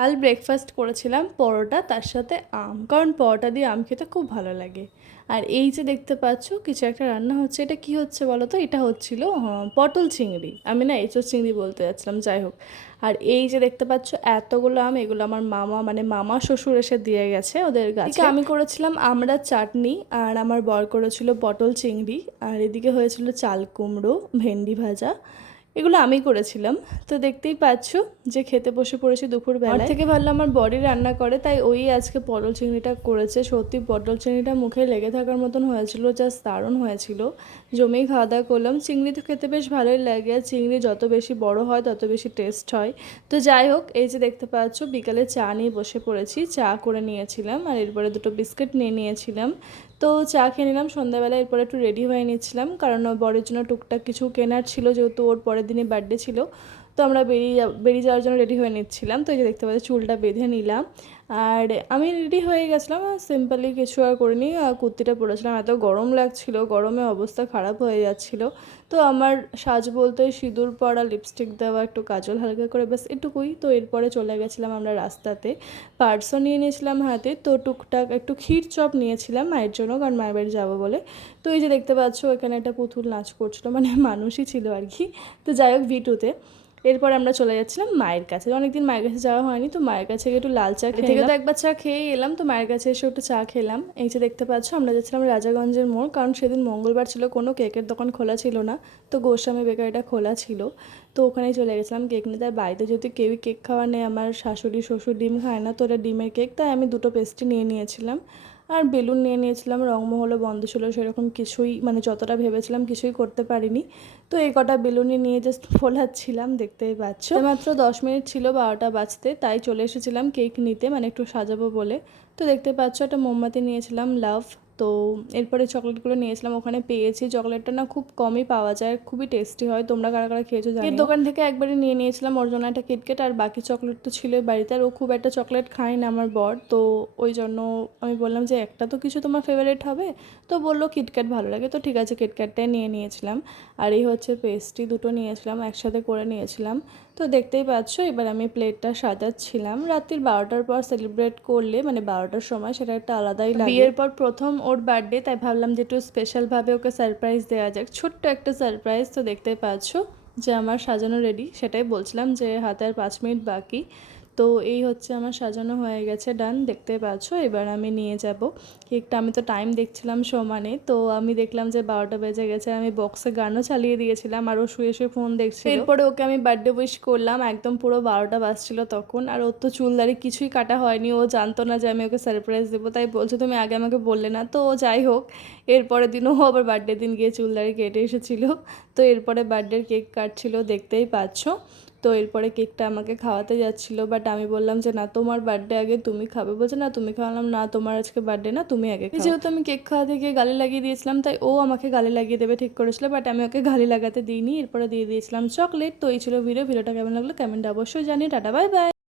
কাল ব্রেকফাস্ট করেছিলাম পরোটা, তার সাথে আম, কারণ পরোটা দিয়ে আম খেতে খুব ভালো লাগে। আর এই যে দেখতে পাচ্ছ কিছু একটা রান্না হচ্ছে, এটা কি হচ্ছে বলো তো? এটা হচ্ছিল পটল চিংড়ি, আমি না এঁচোড় চিংড়ি বলতে যাচ্ছিলাম, যাই হোক। আর এই যে দেখতে পাচ্ছ এতগুলো আম, এগুলো আমার মামা মানে মামা শ্বশুর এসে দিয়ে গেছে ওদের গাছে। আমি করেছিলাম আমরা চাটনি, আর আমার বর করেছিল পটল চিংড়ি, আর এদিকে হয়েছিল চাল কুমড়ো, ভেন্ডি ভাজা, এগুলো আমি করেছিলাম। তো দেখতেই পাচ্ছ যে খেতে বসে পড়েছি দুপুরবেলায়। থেকে ভাবলাম আমার বডি রান্না করে, তাই ওই আজকে পটল চিংড়িটা করেছে। সত্যি পটল চিংড়িটা মুখে লেগে থাকার মতন হয়েছিল, জাস্ট দারুণ হয়েছিল। জমেই খাওয়া দাওয়া করলাম। চিংড়ি তো খেতে বেশ ভালোই লাগে, চিংড়ি যত বেশি বড় হয় তত বেশি টেস্ট হয়। তো যাই হোক, এই যে দেখতে পাচ্ছ বিকালে চা নিয়ে বসে পড়েছি, চা করে নিয়েছিলাম, আর এরপরে দুটো বিস্কিট নিয়ে নিয়েছিলাম। তো চা খেয়ে নিলাম সন্ধ্যাবেলা, এরপরে একটু রেডি হয়ে নিচ্ছিলাম, কারণ বরের জন্য টুকটাক কিছু কেনার ছিল, যেহেতু ওর পরের দিনই বার্থডে ছিল। তো আমরা বেরিয়ে যাওয়ার জন্য রেডি হয়ে নিচ্ছিলাম। তো এই যে দেখতে পাচ্ছি চুলটা বেঁধে নিলাম, আর আমি রেডি হয়ে গেছিলাম, সিম্পলি কিছু আর করিনি, কুর্তিটা পরেছিলাম। এত গরম লাগছিল, গরমে অবস্থা খারাপ হয়ে যাচ্ছিল। তো আমার সাজ বলতে সিঁদুর পরা, লিপস্টিক দেওয়া, একটু কাজল হালকা করে, ব্যাস এটুকুই। তো এরপরে চলে গেছিলাম আমরা রাস্তাতে, পার্সও নিয়ে নিয়েছিলাম হাতে, তো টুকটাক একটু ক্ষীর চপ নিয়েছিলাম মায়ের জন্য, কারণ মায়ের বাড়ি যাবো বলে। তো এই যে দেখতে পাচ্ছ এখানে একটা পুতুল নাচ করছিল, মানে মানুষই ছিল আর কি। তো যাই হোক, ভিটুতে। এরপর আমরা চলে যাচ্ছিলাম মায়ের কাছে, অনেকদিন মায়ের কাছে যাওয়া হয়নি, তো মায়ের কাছে গিয়ে একটু লাল চা খেয়ে তো একবার চা খেয়ে এলাম, তো মায়ের কাছে এসে একটু চা খেলাম। এই যে দেখতে পাচ্ছ আমরা যাচ্ছিলাম রাজাগঞ্জের মোড়, কারণ সেদিন মঙ্গলবার ছিল, কোনো কেকের দোকান খোলা ছিল না, তো গোস্বামী বেকারিটা খোলা ছিল। তো ওখানেই চলে গেছিলাম কেক নিতে। আর বাড়িতে যেহেতু কেউই কেক খাওয়া নেই, আমার শাশুড়ি শ্বশুর ডিম খায় না, তো ওটা ডিমের কেক, তাই আমি দুটো পেস্ট্রি নিয়ে নিয়েছিলাম। আর বেলুন নিয়ে নিয়েছিলাম, রংমহলও বন্ধ ছিল, সেরকম কিছুই মানে যতটা ভেবেছিলাম কিছুই করতে পারিনি। তো এই কটা বেলুনই নিয়ে জাস্ট ফোলাচ্ছিলাম, দেখতেই পাচ্ছ। মাত্র 10 মিনিট ছিল 12টা বাজতে, তাই চলে এসেছিলাম কেক নিতে, মানে একটু সাজাবো বলে। তো দেখতে পাচ্ছ একটা মোমবাতি নিয়েছিলাম লাভ। তো এরপরে চকলেটগুলো নিয়েছিলাম, ওখানে পেয়েছি চকলেটটা না খুব কমই পাওয়া যায়, খুবই টেস্টি হয়, তোমরা কারা কারা খেয়েছো জানি। এর দোকান থেকে একবারে নিয়ে নিয়েছিলাম ওর জন্য একটা কিটকেট, আর বাকি চকলেট তো ছিল বাড়িতে, আর ও খুব একটা চকলেট খায় না আমার বর, তো ওই জন্য আমি বললাম যে একটা তো কিছু তোমার ফেভারিট হবে। তো বললো কিটক্যাট ভালো লাগে, তো ঠিক আছে কিটক্যাটটাই নিয়ে নিয়েছিলাম। আর এই হচ্ছে পেস্ট্রি দুটো নিয়েছিলাম, একসাথে করে নিয়েছিলাম। তো দেখতেই পাচ্ছ এবার আমি প্লেটটা সাজাচ্ছিলাম। রাত্রির 12টার পর সেলিব্রেট করলে, মানে 12টার সময়, সেটা একটা আলাদাই লাগে। বিয়ের পর প্রথম ওর বার্থডে, তাই ভাবলাম যে একটু স্পেশালভাবে ওকে সারপ্রাইজ দেওয়া যাক, ছোট্ট একটা সারপ্রাইজ। তো দেখতেই পাচ্ছ যে আমার সাজানো রেডি, সেটাই বলছিলাম যে হাতে আর 5 মিনিট বাকি। তো এই হচ্ছে আমার সাজানো হয়ে গেছে, ডান, দেখতে পাচ্ছ। এবার আমি নিয়ে যাব কেকটা। আমি তো টাইম দেখছিলাম সমানে, তো আমি দেখলাম যে 12টা বেজে গেছে, আমি বক্সে গানও চালিয়ে দিয়েছিলাম, আর ও শুয়ে শুয়ে ফোন দেখছিল। এরপরে ওকে আমি বার্থডে উইশ করলাম, একদম পুরো 12টা বাজছিল তখন। আর ওর তো চুল দাড়ি কিছুই কাটা হয়নি, ও জানতো না যে আমি ওকে সারপ্রাইজ দেবো, তাই বলছে তুমি আগে আমাকে বললে না। তো যাই হোক, এরপরের দিনও ও আবার বার্থডে দিন গিয়ে চুল দাড়ি কেটে এসেছিলো। তো এরপরে বার্থডের কেক কাটছিল, দেখতেই পাচ্ছ। তো এরপরে কেকটা আমাকে খাওয়াতে যাচ্ছিলো, বাট আমি বললাম যে না, তোমার বার্থডে আগে, তুমি খাবে। বলছে না তুমি খাওয়ালাম, না তোমার আজকে বার্থডে না, তুমি আগে খাও। যেহেতু আমি কেক খাওয়াতে গিয়ে গালে লাগিয়ে দিয়েছিলাম, তাই ও আমাকে গালে লাগিয়ে দেবে ঠিক করেছিল, বাট আমি ওকে গালে লাগাতে দিইনি। এরপরে দিয়ে দিয়েছিলাম চকলেট। তো এই ছিল ভিডিওটা কেমন লাগলো কমেন্টে অবশ্যই জানিয়ে। Tata, bye bye.